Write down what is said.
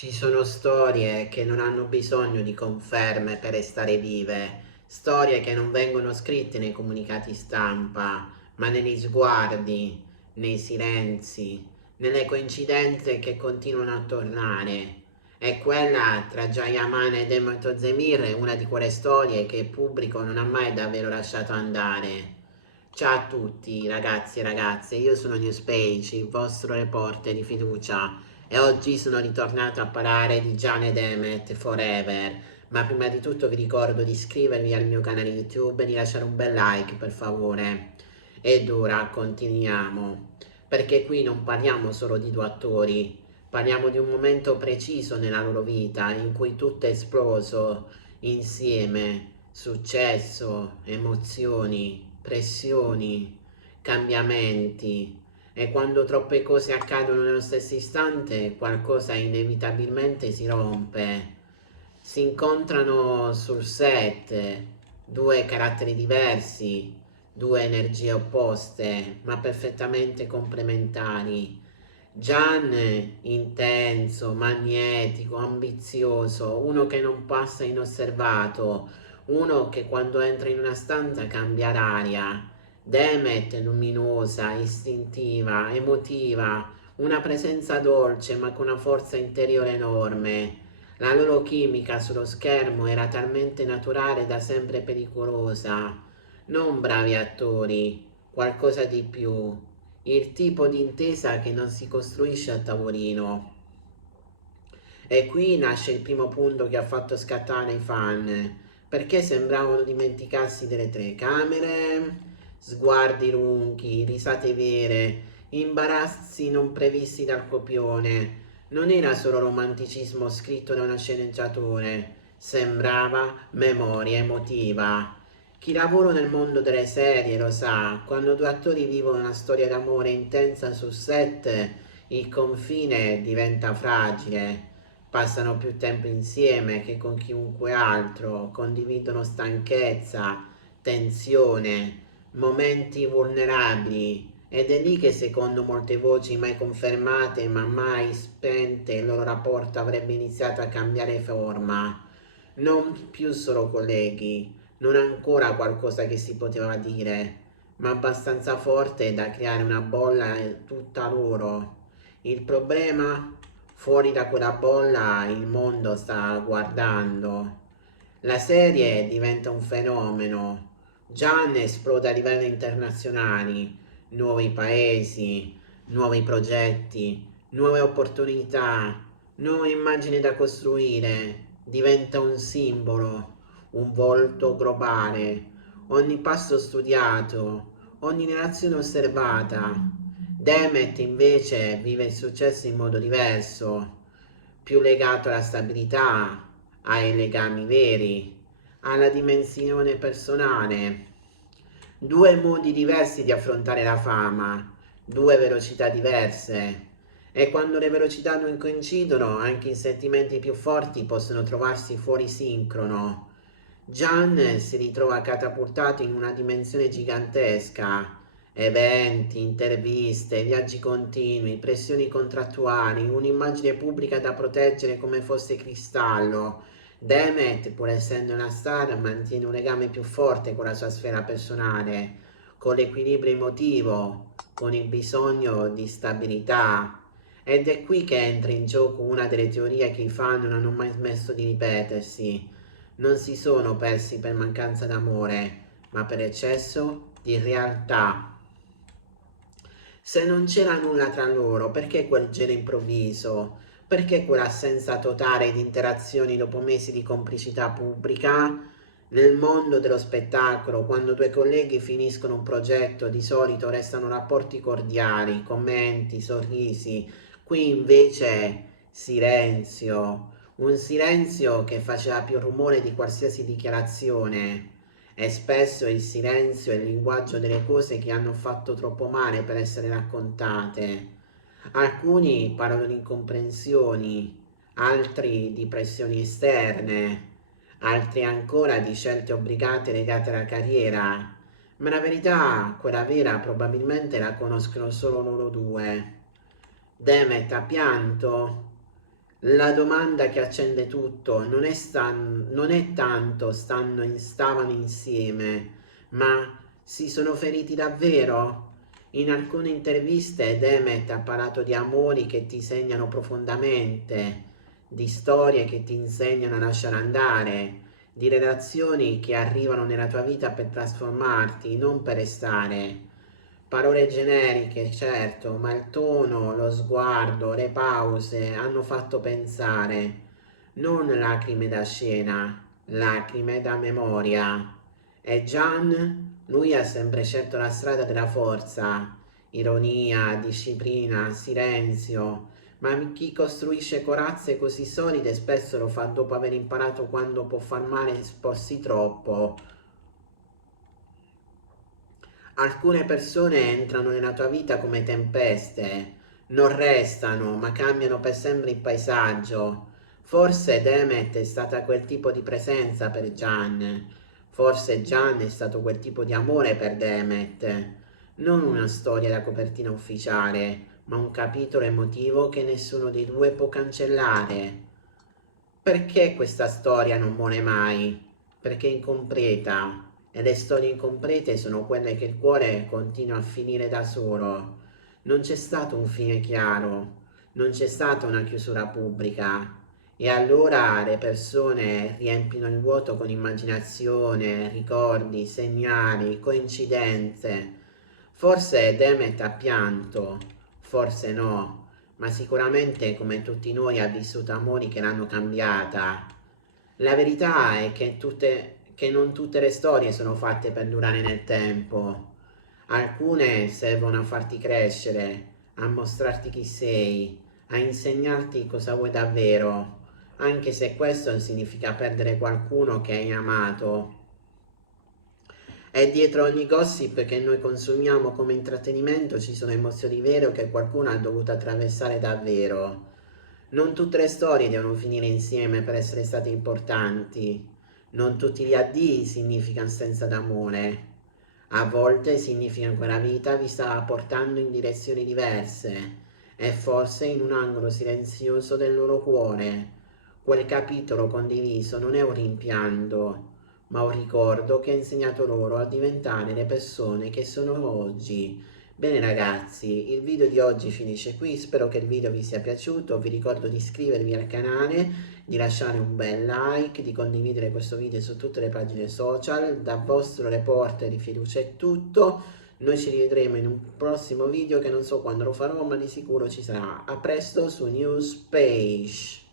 Ci sono storie che non hanno bisogno di conferme per restare vive, storie che non vengono scritte nei comunicati stampa, ma negli sguardi, nei silenzi, nelle coincidenze che continuano a tornare. E quella tra Jayaman ed Emmet Ozdemir è una di quelle storie che il pubblico non ha mai davvero lasciato andare. Ciao a tutti ragazzi e ragazze, io sono Newspage, il vostro reporter di fiducia e oggi sono ritornato a parlare di Jan ed Emmet Forever. Ma prima di tutto vi ricordo di iscrivervi al mio canale YouTube e di lasciare un bel like per favore. Ed ora continuiamo, perché qui non parliamo solo di due attori, parliamo di un momento preciso nella loro vita in cui tutto è esploso insieme, successo, emozioni, pressioni, cambiamenti. E quando troppe cose accadono nello stesso istante, qualcosa inevitabilmente si rompe. Si incontrano sul set due caratteri diversi, due energie opposte, ma perfettamente complementari. Gian intenso, magnetico, ambizioso, uno che non passa inosservato, uno che quando entra in una stanza cambia l'aria. Demet luminosa, istintiva, emotiva, una presenza dolce ma con una forza interiore enorme. La loro chimica sullo schermo era talmente naturale da sempre pericolosa. Non bravi attori, qualcosa di più. Il tipo di intesa che non si costruisce a tavolino. E qui nasce il primo punto che ha fatto scattare i fan, perché sembravano dimenticarsi delle telecamere, sguardi lunghi, risate vere, imbarazzi non previsti dal copione. Non era solo romanticismo scritto da uno sceneggiatore, sembrava memoria emotiva. Chi lavora nel mondo delle serie lo sa, quando due attori vivono una storia d'amore intensa sul set, il confine diventa fragile. Passano più tempo insieme che con chiunque altro, condividono stanchezza, tensione, momenti vulnerabili. Ed è lì che secondo molte voci mai confermate ma mai spente il loro rapporto avrebbe iniziato a cambiare forma. Non più solo colleghi, non ancora qualcosa che si poteva dire, ma abbastanza forte da creare una bolla tutta loro. Il problema? Fuori da quella bolla il mondo sta guardando. La serie diventa un fenomeno. Gian esplode a livello internazionale, nuovi paesi, nuovi progetti, nuove opportunità, nuove immagini da costruire. Diventa un simbolo, un volto globale. Ogni passo studiato, ogni relazione osservata. Demet invece vive il successo in modo diverso, più legato alla stabilità, ai legami veri, alla dimensione personale. Due modi diversi di affrontare la fama, due velocità diverse. E quando le velocità non coincidono, anche i sentimenti più forti possono trovarsi fuori sincrono. Gian si ritrova catapultato in una dimensione gigantesca. Eventi, interviste, viaggi continui, pressioni contrattuali, un'immagine pubblica da proteggere come fosse cristallo. Demet, pur essendo una star, mantiene un legame più forte con la sua sfera personale, con l'equilibrio emotivo, con il bisogno di stabilità. Ed è qui che entra in gioco una delle teorie che i fan non hanno mai smesso di ripetersi. Non si sono persi per mancanza d'amore, ma per eccesso di realtà. Se non c'era nulla tra loro, perché quel gelo improvviso? Perché quell'assenza totale di interazioni dopo mesi di complicità pubblica? Nel mondo dello spettacolo, quando due colleghi finiscono un progetto, di solito restano rapporti cordiali, commenti, sorrisi. Qui invece silenzio, un silenzio che faceva più rumore di qualsiasi dichiarazione. E spesso il silenzio è il linguaggio delle cose che hanno fatto troppo male per essere raccontate. Alcuni parlano di incomprensioni, altri di pressioni esterne, altri ancora di scelte obbligate legate alla carriera. Ma la verità, quella vera, probabilmente la conoscono solo loro due. Demet ha pianto, La domanda che accende tutto non è tanto stavano insieme, ma si sono feriti davvero? In alcune interviste Demet ha parlato di amori che ti segnano profondamente, di storie che ti insegnano a lasciare andare, di relazioni che arrivano nella tua vita per trasformarti, non per restare. Parole generiche, certo, ma il tono, lo sguardo, le pause hanno fatto pensare. Non lacrime da scena, lacrime da memoria. E Gian, lui ha sempre scelto la strada della forza, ironia, disciplina, silenzio. Ma chi costruisce corazze così solide spesso lo fa dopo aver imparato quando può far male esporsi troppo. Alcune persone entrano nella tua vita come tempeste, non restano, ma cambiano per sempre il paesaggio. Forse Demet è stata quel tipo di presenza per Gian, forse Gian è stato quel tipo di amore per Demet. Non una storia da copertina ufficiale, ma un capitolo emotivo che nessuno dei due può cancellare. Perché questa storia non muore mai? Perché è incompleta. E le storie incomplete sono quelle che il cuore continua a finire da solo. Non c'è stato un fine chiaro, non c'è stata una chiusura pubblica. E allora le persone riempiono il vuoto con immaginazione, ricordi, segnali, coincidenze. Forse Demet ha pianto, forse no, ma sicuramente come tutti noi ha vissuto amori che l'hanno cambiata. La verità è che non tutte le storie sono fatte per durare nel tempo. Alcune servono a farti crescere, a mostrarti chi sei, a insegnarti cosa vuoi davvero, anche se questo significa perdere qualcuno che hai amato. E dietro ogni gossip che noi consumiamo come intrattenimento ci sono emozioni vere che qualcuno ha dovuto attraversare davvero. Non tutte le storie devono finire insieme per essere state importanti. Non tutti gli addii significano assenza d'amore. A volte significa che la vita vi sta portando in direzioni diverse e forse in un angolo silenzioso del loro cuore. Quel capitolo condiviso non è un rimpianto, ma un ricordo che ha insegnato loro a diventare le persone che sono oggi. Bene ragazzi, il video di oggi finisce qui, spero che il video vi sia piaciuto, vi ricordo di iscrivervi al canale, di lasciare un bel like, di condividere questo video su tutte le pagine social, da vostro reporter di fiducia è tutto, noi ci rivedremo in un prossimo video che non so quando lo farò ma di sicuro ci sarà. A presto su Newspage.